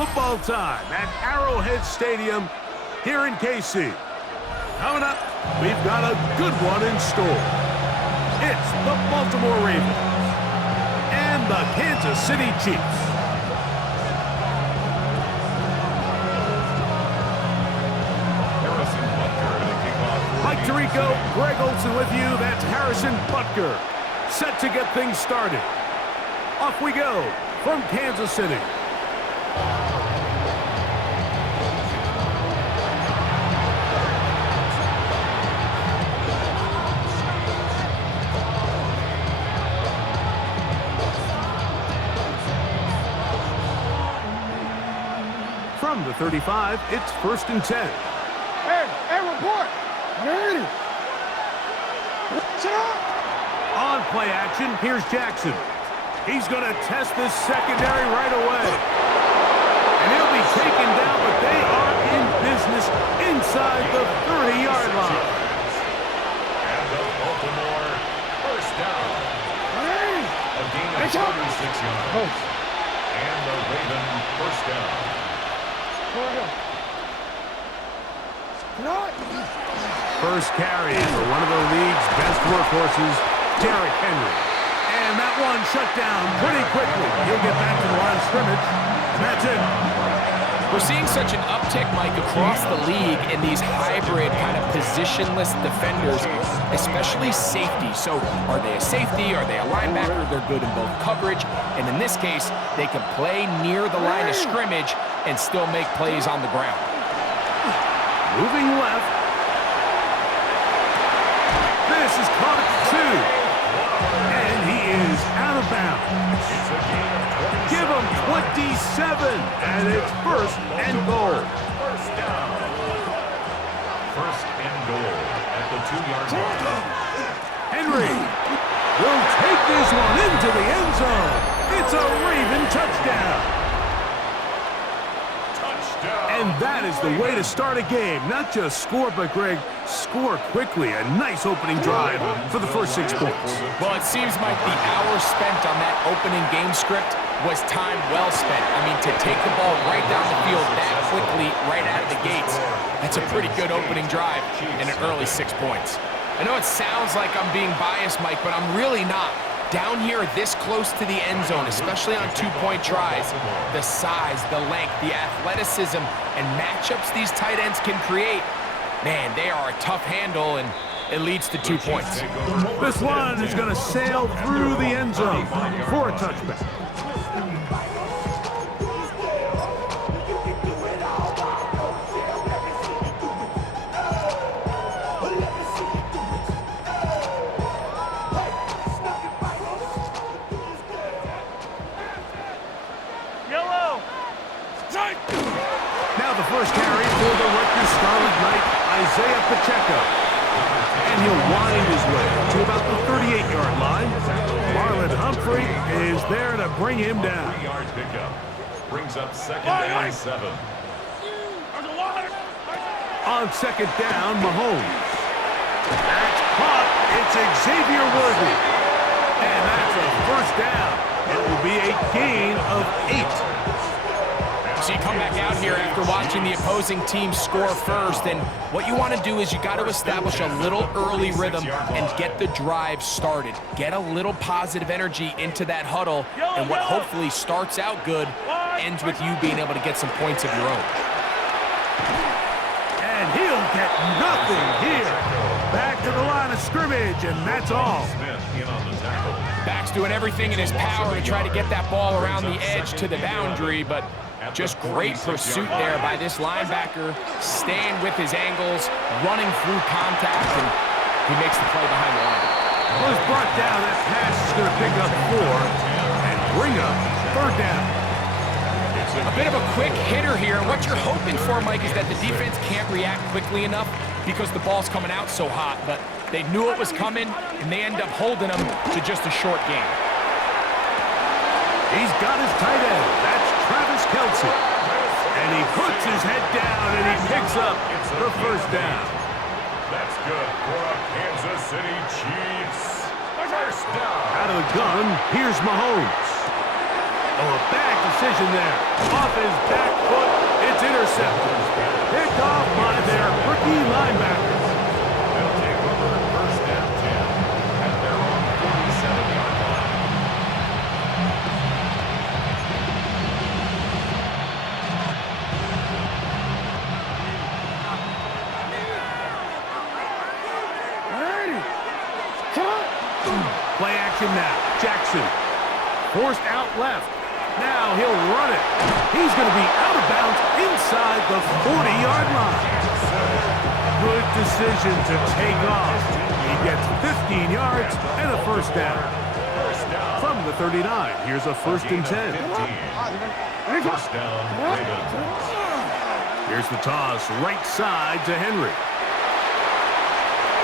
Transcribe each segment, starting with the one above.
football time at Arrowhead Stadium here in KC. Coming up, we've got a good one in store. It's the Baltimore Ravens and the Kansas City Chiefs. Mike Tirico, Greg Olsen with you. That's Harrison Butker. Set to get things started. Off we go from Kansas City. From the 35, it's 1st and 10. Hey, report! Ready? Sit up! On play action, here's Jackson. He's going to test this secondary right away. And he'll be taken down, but they are in business inside the 30-yard line. And the Baltimore first down. Hey! A gain of 36 yards. And the Raven first down. First carry for one of the league's best workhorses, Derrick Henry. And that one shut down pretty quickly. He'll get back to the line of scrimmage, and that's it. We're seeing such an uptick, Mike, across the league in these hybrid kind of positionless defenders, especially safety. So are they a safety? Are they a linebacker? They're good in both coverage. And in this case, they can play near the line of scrimmage and still make plays on the ground. Moving left. This is caught at 2. And he is out of bounds. It's a gain of 27. Give him 27. And it's 1st and goal. First down. First and goal at the 2-yard line. Henry will take this one into the end zone. It's a Raven touchdown. And that is the way to start a game. Not just score, but, Greg, score quickly. A nice opening drive for the first 6 points. Well, it seems like the hour spent on that opening game script was time well spent. I mean, to take the ball right down the field that quickly, right out of the gates, that's a pretty good opening drive and an early 6 points. I know it sounds like I'm being biased, Mike, but I'm really not. Down here this close to the end zone, especially on 2-point tries, the size, the length, the athleticism, and matchups these tight ends can create, man, they are a tough handle, and it leads to 2 points. This one is going to sail through the end zone for a touchback. Now the first carry for the Rutgers Scarlet Knight, Isaiah Pacheco. And he'll wind his way to about the 38-yard line. Marlon Humphrey is there to bring him down. 3-yard pickup. Brings up 2nd and 7. On 2nd down, Mahomes. That's caught. It's Xavier Worthy. And that's a first down. It will be a gain of 8. So you come back out here after watching the opposing team score first, and what you want to do is you got to establish a little early rhythm and get the drive started. Get a little positive energy into that huddle, and what hopefully starts out good ends with you being able to get some points of your own. And he'll get nothing here. Back to the line of scrimmage, and that's all. Smith in on the tackle. Back's doing everything in his power to try to get that ball around the edge to the boundary, but just great pursuit there by this linebacker, staying with his angles, running through contact, and he makes the play behind the line. Was brought down. That pass is going to pick up 4 and bring up 3rd down. A bit of a quick hitter here, and what you're hoping for, Mike, is that the defense can't react quickly enough because the ball's coming out so hot, but they knew it was coming, and they end up holding them to just a short game. He's got his tight end. That's Travis Kelce. And he puts his head down, and he picks up the first down. That's good for a Kansas City Chiefs. First down. Out of the gun, here's Mahomes. Oh, a bad decision there. Off his back rookie linebacker. They'll take over first and 10 at their own 47-yard line. Ready. Cut. Play action now. Jackson. Forced out left. Now he'll run it. He's going to be out of bounds inside the 40-yard line. Good decision to take off. He gets 15 yards and a first down. From the 39, here's a first and 10. First down, Ravens. Here's the toss, right side to Henry.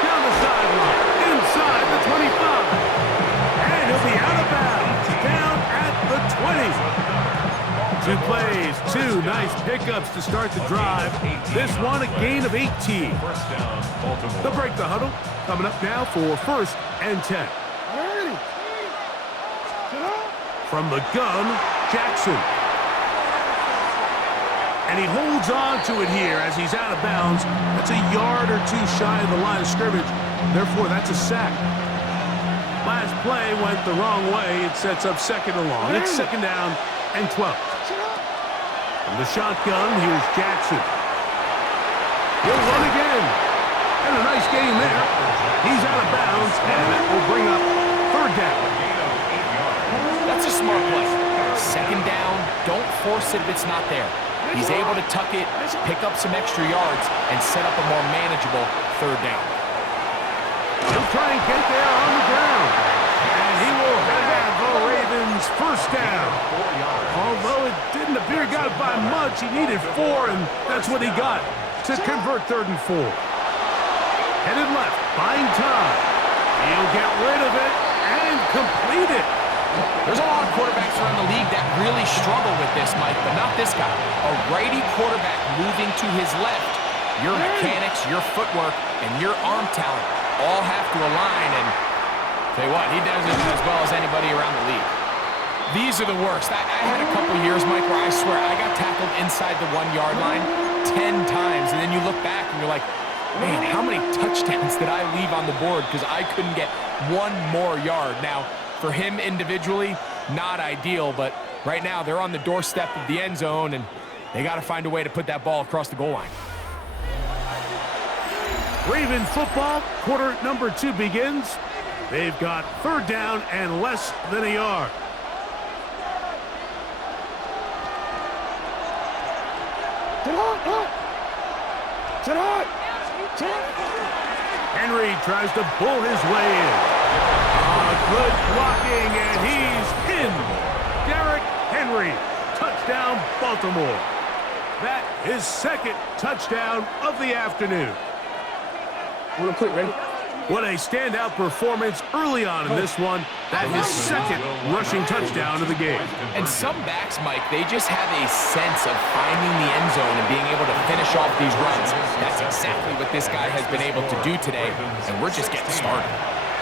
Down the sideline, inside the 25. And he'll be out of bounds, down at the 20. 2 plays, 2 nice pickups to start the drive. This one a gain of 18. First down, Baltimore. They'll break the huddle. Coming up now for first and 10. Ready. Cut. From the gun, Jackson. And he holds on to it here as he's out of bounds. That's a yard or 2 shy of the line of scrimmage. Therefore, that's a sack. Last play went the wrong way. It sets up second and long. It's second down and 12. From the shotgun, here's Jackson. He'll run again. And a nice gain there. He's out of bounds, and that will bring up third down. That's a smart play. Second down, don't force it if it's not there. He's able to tuck it, pick up some extra yards, and set up a more manageable third down. He'll try and get there on the ground. And he will have the Ravens first down. Although it didn't appear he got it by much, he needed 4, and that's what he got to convert third and 4. Headed left, buying time. He'll get rid of it and complete it. There's a lot of quarterbacks around the league that really struggle with this, Mike, but not this guy. A righty quarterback moving to his left. Your mechanics, your footwork, and your arm talent all have to align, and tell you what, he does it as well as anybody around the league. These are the worst. I had a couple years, Mike, where I swear I got tackled inside the 1-yard line 10 times, and then you look back and you're like, man, how many touchdowns did I leave on the board because I couldn't get 1 more yard? Now, for him individually, not ideal, but right now they're on the doorstep of the end zone, and they got to find a way to put that ball across the goal line. Raven football, quarter number 2 begins. They've got third down and less than a yard. Henry tries to bull his way in. Good blocking, and he's in. Derrick Henry, touchdown Baltimore. That is second touchdown of the afternoon. What a standout performance early on in this one. That is second rushing touchdown of the game. And some backs, Mike, they just have a sense of finding the end zone and being able to finish off these runs. That's exactly what this guy has been able to do today, and we're just getting started.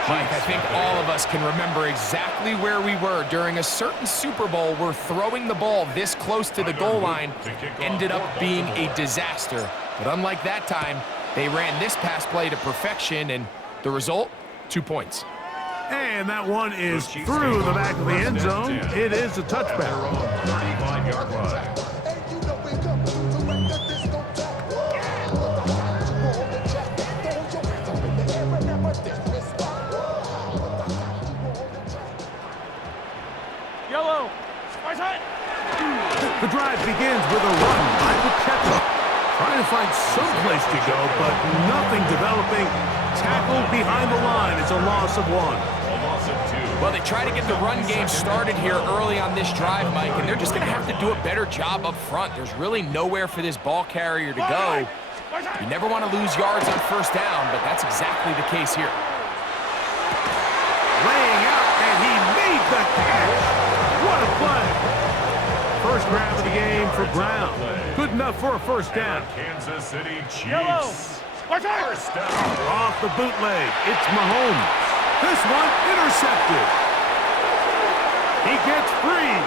Mike, I think all of us can remember exactly where we were during a certain Super Bowl where throwing the ball this close to the goal line ended up being a disaster. But unlike that time, they ran this pass play to perfection, and the result, 2 points. And that one is through the back of the end zone. It is a touchback. 35-yard line. Yellow. The drive begins with a run by Pacheco. Trying to find some place to go, but nothing developing. Tackled behind the line. It's a loss of 1. A loss of 2. Well, they try to get the run game started here early on this drive, Mike, and they're just going to have to do a better job up front. There's really nowhere for this ball carrier to go. You never want to lose yards on first down, but that's exactly the case here. Laying out, and he made the catch. What a play. First grab of the game for Brown. Good enough for a first down. Kansas City Chiefs. Yellow. First down. Off the bootleg, it's Mahomes. This one intercepted. He gets free.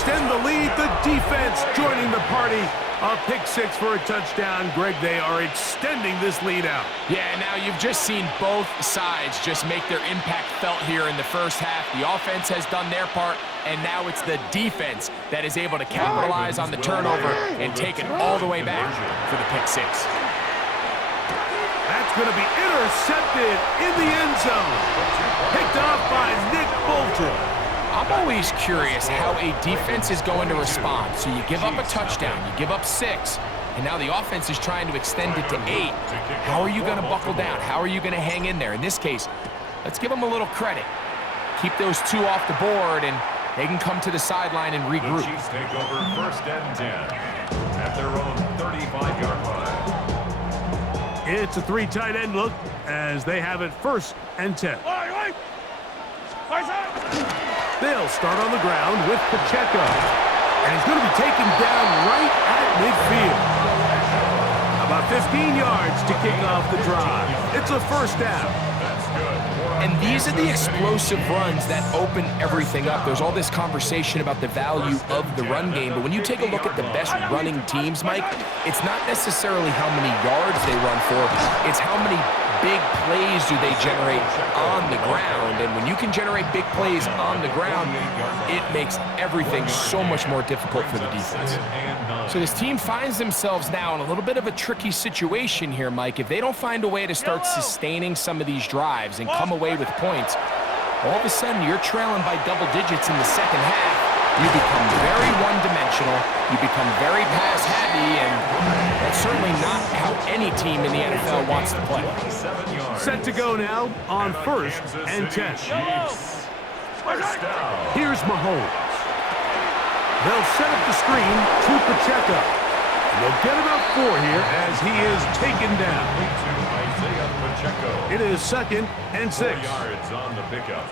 extend the lead. The defense joining the party. A pick six for a touchdown. Greg, they are extending this lead out. Yeah, now you've just seen both sides just make their impact felt here in the first half. The offense has done their part, and now it's the defense that is able to capitalize on the turnover and take it all the way back for the pick six. That's going to be intercepted in the end zone. Picked off by Nick Bolton. I'm always curious how a defense is going to respond. So you give up a touchdown, you give up 6, and now the offense is trying to extend it to 8. How are you going to buckle down? How are you going to hang in there? In this case, let's give them a little credit. Keep those 2 off the board, and they can come to the sideline and regroup. The Chiefs take over 1st and 10 at their own 35-yard line. It's a 3 tight end look as they have it 1st and 10. They'll start on the ground with Pacheco. And he's going to be taken down right at midfield. About 15 yards to kick off the drive. It's a 1st down. That's good. And these are the explosive runs that open everything up. There's all this conversation about the value of the run game, but when you take a look at the best running teams, Mike, it's not necessarily how many yards they run for, it's how many big plays do they generate on the ground. And when you can generate big plays on the ground, it makes everything so much more difficult for the defense. So this team finds themselves now in a little bit of a tricky situation here, Mike. If they don't find a way to start sustaining some of these drives and come away with points, all of a sudden you're trailing by double digits in the second half. You become very one-dimensional, you become very pass-heavy, and that's certainly not how any team in the NFL wants to play. Set to go now on 1st and 10. Here's Mahomes. They'll set up the screen to Pacheco. And they'll get about 4 here as he is taken down. It is 2nd and 6. 4 yards on the pickup.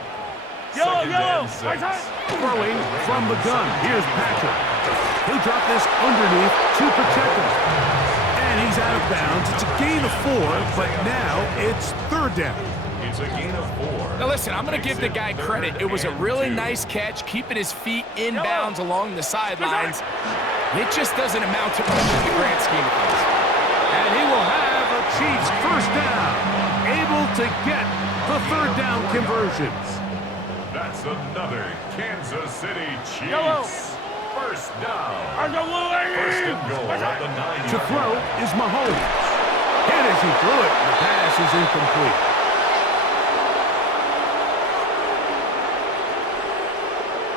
Yellow. Throwing from the gun. Here's Patrick. He'll drop this underneath to Pacheco. And he's out of bounds. It's a gain of 4, but now it's 3rd down. It's a gain of 4. Now listen, I'm going to give the guy credit. It was a really nice catch, keeping his feet in bounds along the sidelines. It just doesn't amount to much in the grand scheme of things. And he will have a Chiefs 1st down. Able to get the 3rd down conversions. That's another Kansas City Chiefs. 1st down. 1st and goal at the 9-yard To throw is Mahomes. Hit as he threw it. The pass is incomplete.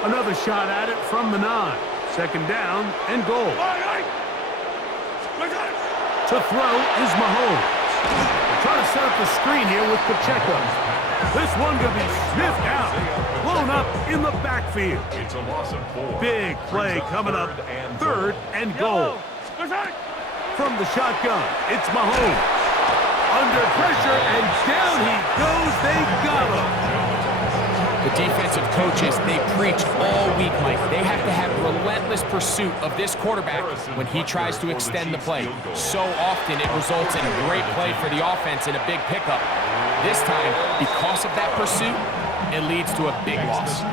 Another shot at it from the 9. 2nd down and goal. To throw is Mahomes. They're trying to set up the screen here with Pacheco. This one going to be sniffed out. Blown up in the backfield. It's a loss of 4. Big play coming up. 3rd and goal. From the shotgun, it's Mahomes. Under pressure, and down he goes. They got him. The defensive coaches, they preached all week, Mike. They have to have relentless pursuit of this quarterback when he tries to extend the play. So often it results in a great play for the offense and a big pickup. This time, because of that pursuit, it leads to a big loss.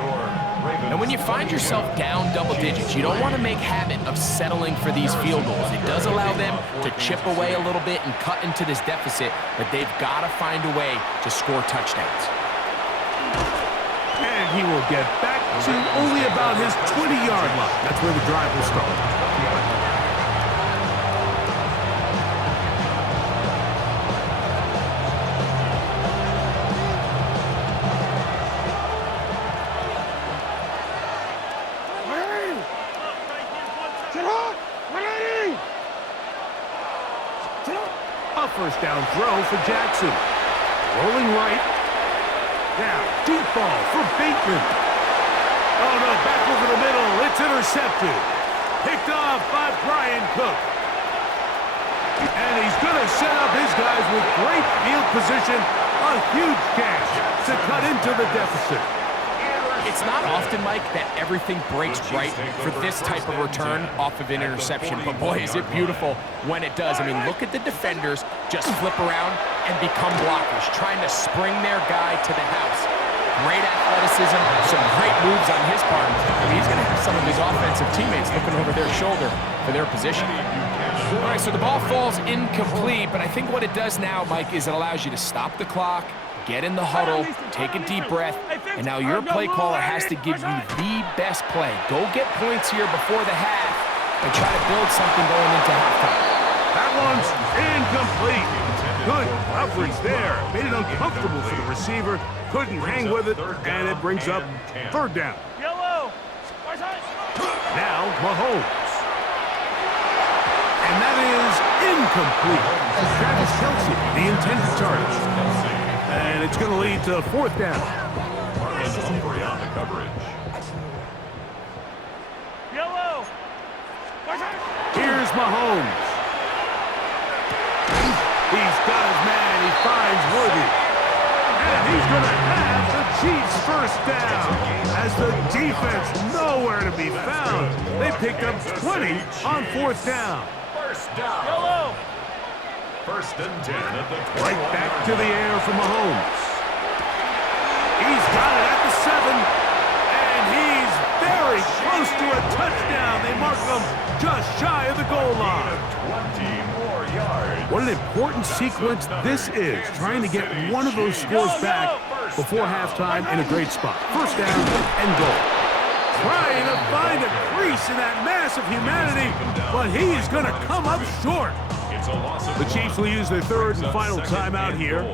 And when you find yourself down double digits, you don't want to make habit of settling for these field goals. It does allow them to chip away a little bit and cut into this deficit, but they've got to find a way to score touchdowns. And he will get back to only about his 20-yard line. That's where the drive will start. A 1st down throw for Jackson. Rolling right. Now, deep ball for Bateman. Oh, no, back over the middle. It's intercepted. Picked off by Brian Cook. And he's going to set up his guys with great field position. A huge catch to cut into the deficit. It's not often, Mike, that everything breaks right for this type of return off of an interception. But, boy, is it beautiful when it does. I mean, look at the defenders just flip around and become blockers, trying to spring their guy to the house. Great athleticism. athleticism, some great moves on his part. I mean, he's going to have some of his offensive teammates looking over their shoulder for their position. All right, so the ball falls incomplete, but I think what it does now, Mike, is it allows you to stop the clock, get in the huddle, take a deep breath, and now your play caller has to give you the best play. Go get points here before the half and try to build something going into halftime. That one's incomplete. Good coverage there. Made it uncomfortable for the receiver. Couldn't hang with it, and it brings up third down. Yellow. Now Mahomes. And that is incomplete. Travis Kelce, the intended target. And it's going to lead to fourth down. Marlon Humphrey on the coverage. Yellow. Here's Mahomes. He's got his man. He finds Worthy. And he's going to have the Chiefs first down. As the defense nowhere to be found. They picked up 20 on fourth down. First down. Yellow. First and 10 at the 20. Right back to the air for Mahomes. He's got it at the 7. And he's very close to a touchdown. They mark him just shy of the goal line. 20 more yards. What an important sequence this is, trying to get one of those scores back before halftime in a great spot. First down and goal. Trying to find a crease in that mass of humanity, but he is going to come up short. The Chiefs will use their third and final timeout here,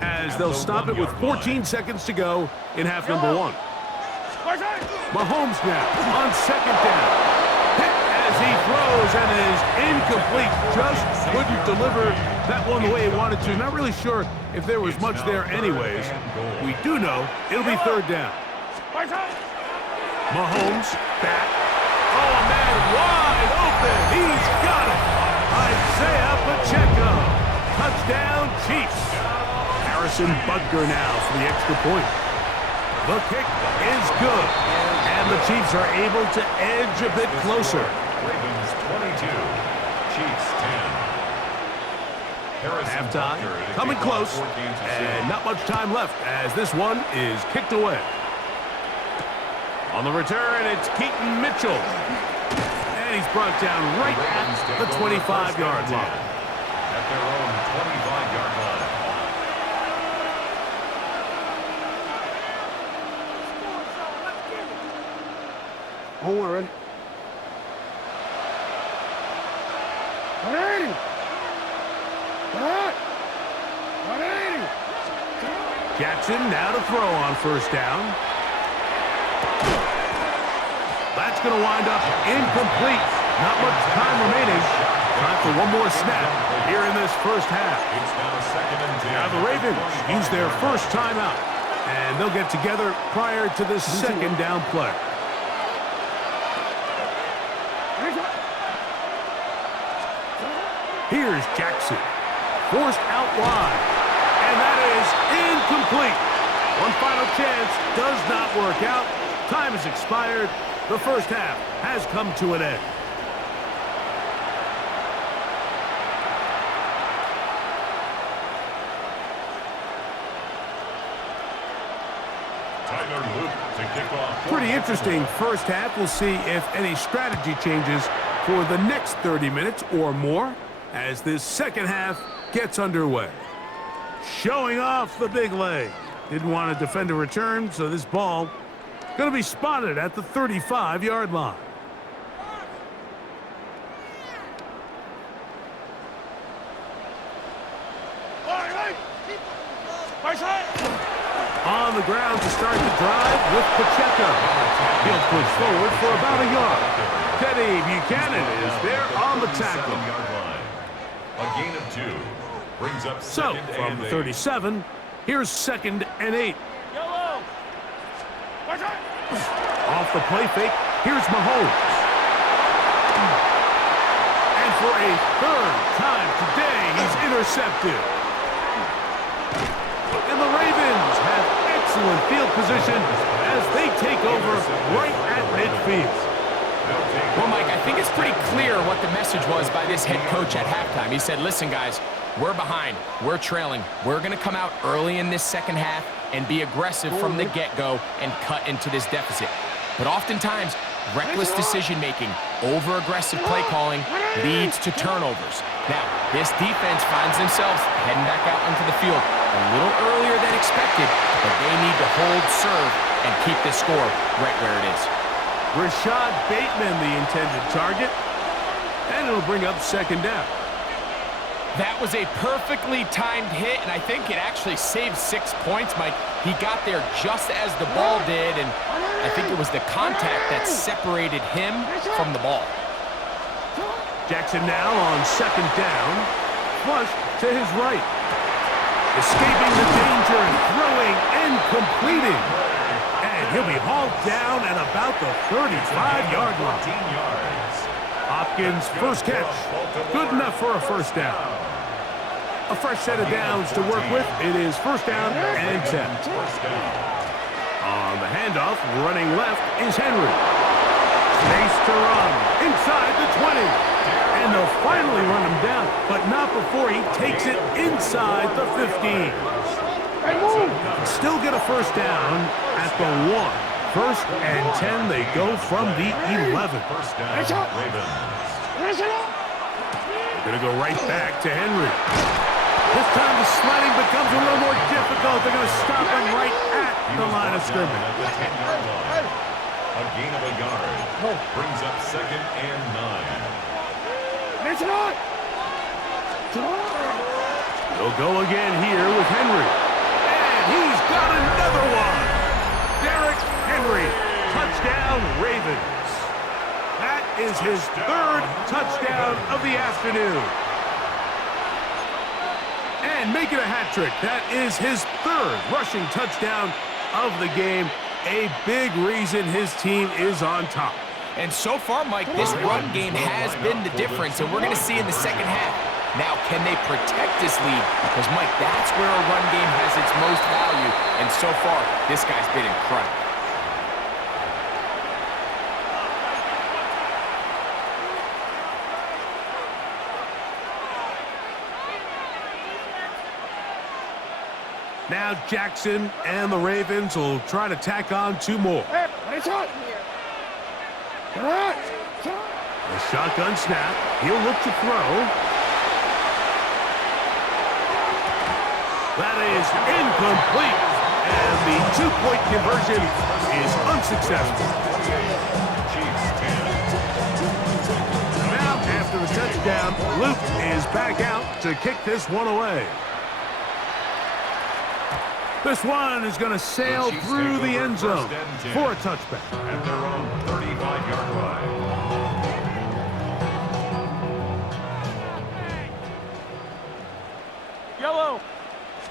as they'll stop it with 14 seconds to go in half number 1. Mahomes now on second down. Hit as he throws and is incomplete. Just couldn't deliver that one the way he wanted to. Not really sure if there was much there anyways. We do know it'll be third down. Mahomes back. Oh, man, wide open. He's got it. Isaiah Pacheco. Touchdown, Chiefs. Harrison Butker now for the extra point. The kick is good. And the Chiefs are able to edge a bit closer. Ravens 22, Chiefs 10. Halftime, coming close, and not much time left as this one is kicked away. On the return, it's Keaton Mitchell. And he's brought down right at the 25-yard line. At their own 25-yard line. Don't worry. 180. 180. Jackson now to throw on first down. That's going to wind up incomplete. Not much time remaining. Time for one more snap here in this first half. It's now second and 10. Now the Ravens use their first timeout, and they'll get together prior to this second down play. Here's Jackson. Forced out wide. And that is incomplete. One final chance does not work out. Time has expired. The first half has come to an end. Tyler Luke to kick off. Pretty interesting first half. We'll see if any strategy changes for the next 30 minutes or more as this second half gets underway. Showing off the big leg. Didn't want to defend a return, so this ball going to be spotted at the 35-yard line. On the ground to start the drive with Pacheco. He'll push forward for about a yard. Teddy Buchanan is there on the tackle. A gain of 2. Brings up So, second from and the 8. 37, here's second and 8. Yellow. Off the play fake, here's Mahomes. And for a third time today, he's intercepted. And the Ravens have excellent field position as they take over right at midfield. Well, Mike, I think it's pretty clear what the message was by this head coach at halftime. He said, listen, guys, we're behind. We're trailing. We're going to come out early in this second half and be aggressive from the get-go and cut into this deficit. But oftentimes, reckless decision-making, over-aggressive play calling leads to turnovers. Now, this defense finds themselves heading back out onto the field a little earlier than expected, but they need to hold serve and keep this score right where it is. Rashad Bateman, the intended target, and it'll bring up second down. That was a perfectly timed hit, and I think it actually saved 6 points, Mike. He got there just as the ball did, and I think it was the contact that separated him from the ball. Jackson now on second down, flush to his right. Escaping the danger and throwing and completing. And he'll be hauled down at about the 35-yard line. Hopkins' first catch, good enough for a first down. A fresh set of downs to work with. It is first down and 10. On the handoff, running left is Henry. Space to run inside the 20. And they'll finally run him down, but not before he takes it inside the 15. Still get a first down at the 1. First and 10, they go from the 11. First down, Ravens. Gonna go right back to Henry. This time the sledding becomes a little more difficult. They're gonna stop him right at the line of scrimmage. At the 10-yard line. A gain of a yard. Brings up second and 9. He'll go again here with Henry. And he's got another one. Derrick Henry, touchdown Ravens. That is his third touchdown of the afternoon. And making a hat trick, that is his third rushing touchdown of the game. A big reason his team is on top. And so far, Mike, this run game has been the difference, and we're going to see in the second half. Now, can they protect this lead? Because, Mike, that's where a run game has its most value, and so far, this guy's been incredible. Now Jackson and the Ravens will try to tack on 2 more. A shotgun snap. He'll look to throw. That is incomplete. And the 2-point conversion is unsuccessful. Now, after the touchdown, Luke is back out to kick this one away. This one is going to sail through the end zone for a touchback. At their own 35-yard line. Yellow.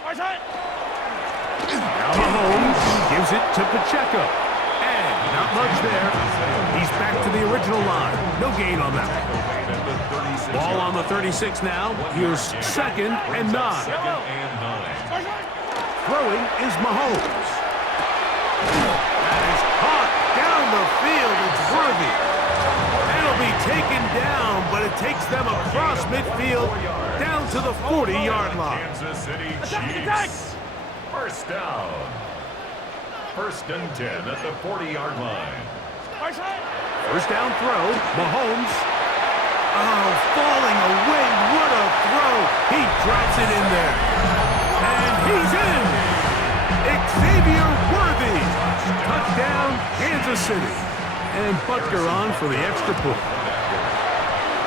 Now Mahomes gives it to Pacheco. And not much there. He's back to the original line. No gain on that. Ball on the 36 now. Here's second and 9. Throwing is Mahomes. That is caught down the field. It's Worthy. It'll be taken down, but it takes them across midfield down to the 40-yard line. Kansas City Chiefs. First down. First and 10 at the 40-yard line. First down throw. Mahomes. Oh, falling away. What a throw. He drops it in there. And he's in. Xavier Worthy. Touchdown, Kansas City. And Butker on for the extra point.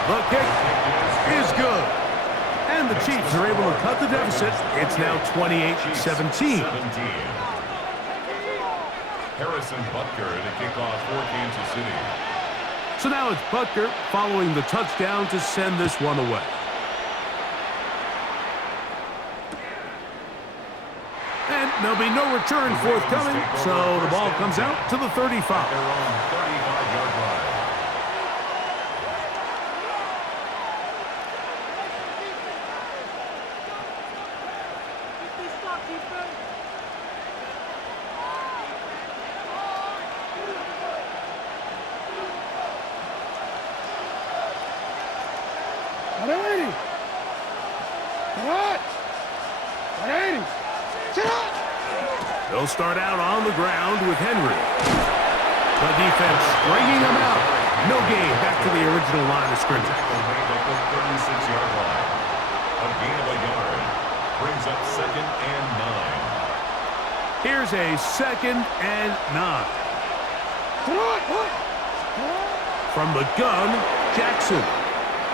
The kick is good. And the Chiefs are able to cut the deficit. It's now 28-17. Harrison Butker to kick off for Kansas City. So now it's Butker following the touchdown to send this one away. And there'll be no return forthcoming, so the ball comes out to the 35. Their own 35-yard line. They'll start out on the ground with Henry. The defense stringing him out. No gain. Back to the original line of scrimmage. At the 36-yard line. A gain of a yard. Brings up 2nd and 9. Here's a 2nd and 9. From the gun, Jackson.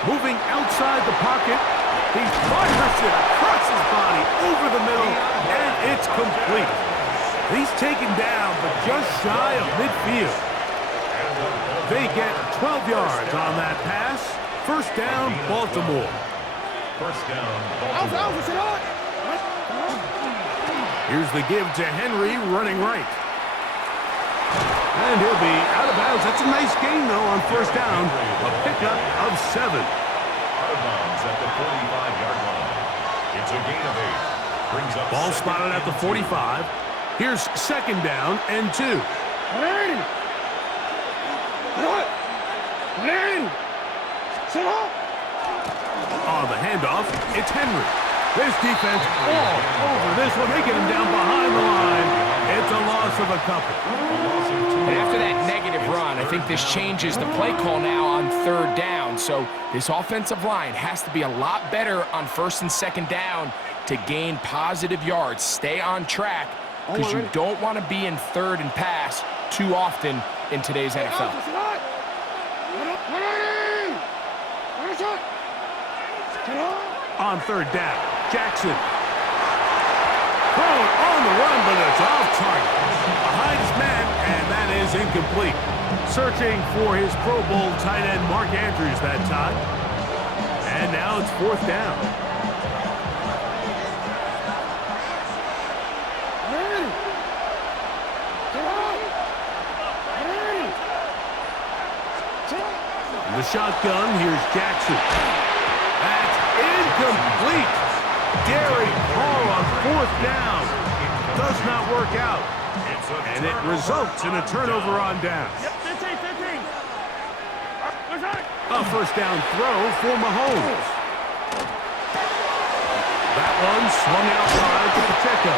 Moving outside the pocket. He fires it across his body over the middle, and it's complete. He's taken down, but just shy of midfield. They get 12 yards on that pass. First down, Baltimore. First down, Baltimore. Here's the give to Henry, running right. And he'll be out of bounds. That's a nice gain, though, on first down. A pickup of 7. Out of bounds at the 45-yard line. It's a gain of 8. Brings up Ball 2nd spotted at the and 45. Here's 2nd down and 2. On the handoff, it's Henry. This defense all over this one. They get him down behind the line. It's a loss of a couple. And after that negative run, I think this changes the play call now on 3rd down. So this offensive line has to be a lot better on 1st and 2nd down to gain positive yards. Stay on track because you don't want to be in 3rd and pass too often in today's NFL. On 3rd down, Jackson. Thrown on the run, but it's off target. Behind his man, and that is incomplete. Searching for his Pro Bowl tight end, Mark Andrews, that time. And now it's 4th down. In the shotgun, here's Jackson. That's incomplete. Derek Hall on 4th down. Does not work out. And it results in a turnover on down. Yep, 15, 15. A first down throw for Mahomes. That one swung outside to Pacheco.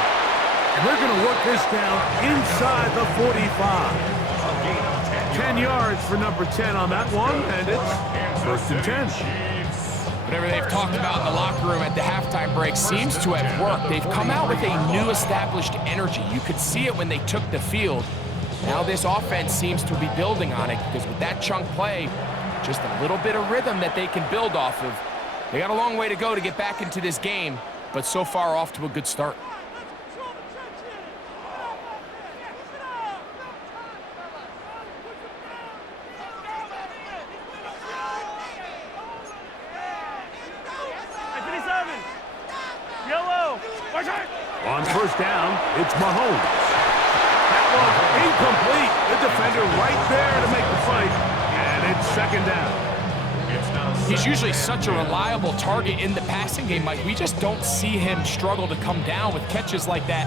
And they're going to work this down inside the 45. 10 yards for number 10 on that one, and it's 1st and 10. Whatever they've talked about in the locker room at the halftime break seems to have worked. They've come out with a new established energy. You could see it when they took the field. Now this offense seems to be building on it because with that chunk play, just a little bit of rhythm that they can build off of. They got a long way to go to get back into this game, but so far off to a good start. On first down, it's Mahomes. That one incomplete. The defender right there to make the fight. And it's 2nd down. He's usually such a reliable target in the passing game, Mike. We just don't see him struggle to come down with catches like that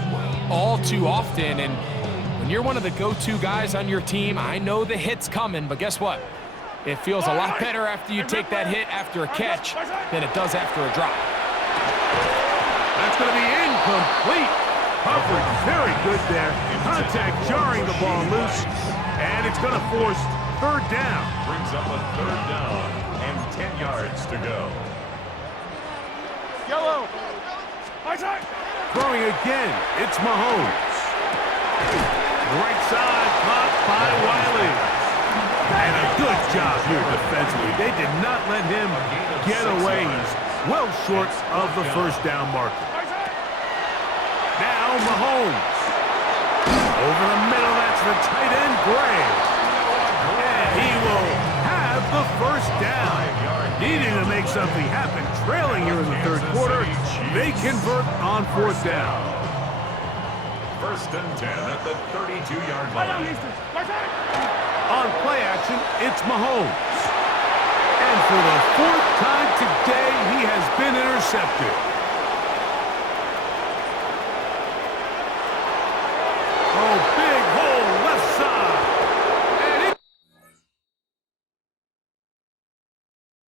all too often. And when you're one of the go-to guys on your team, I know the hit's coming, but guess what? It feels a lot better after you take that hit after a catch than it does after a drop. That's going to be incomplete. Coverage very good there. Contact jarring the ball loose. And it's going to force 3rd down. Brings up a 3rd down and 10 yards to go. Yellow. Throwing again, it's Mahomes. Right side, caught by Wiley. And a good job here defensively. They did not let him get away. He's well short of the 1st down marker. Now Mahomes. Over the middle, that's the tight end, Gray. And he will have the 1st down. Needing to make something happen. Trailing here in the 3rd quarter. They convert on 4th down. 1st and 10 at the 32-yard line. On play action, it's Mahomes. And for the 4th time today, he has been intercepted.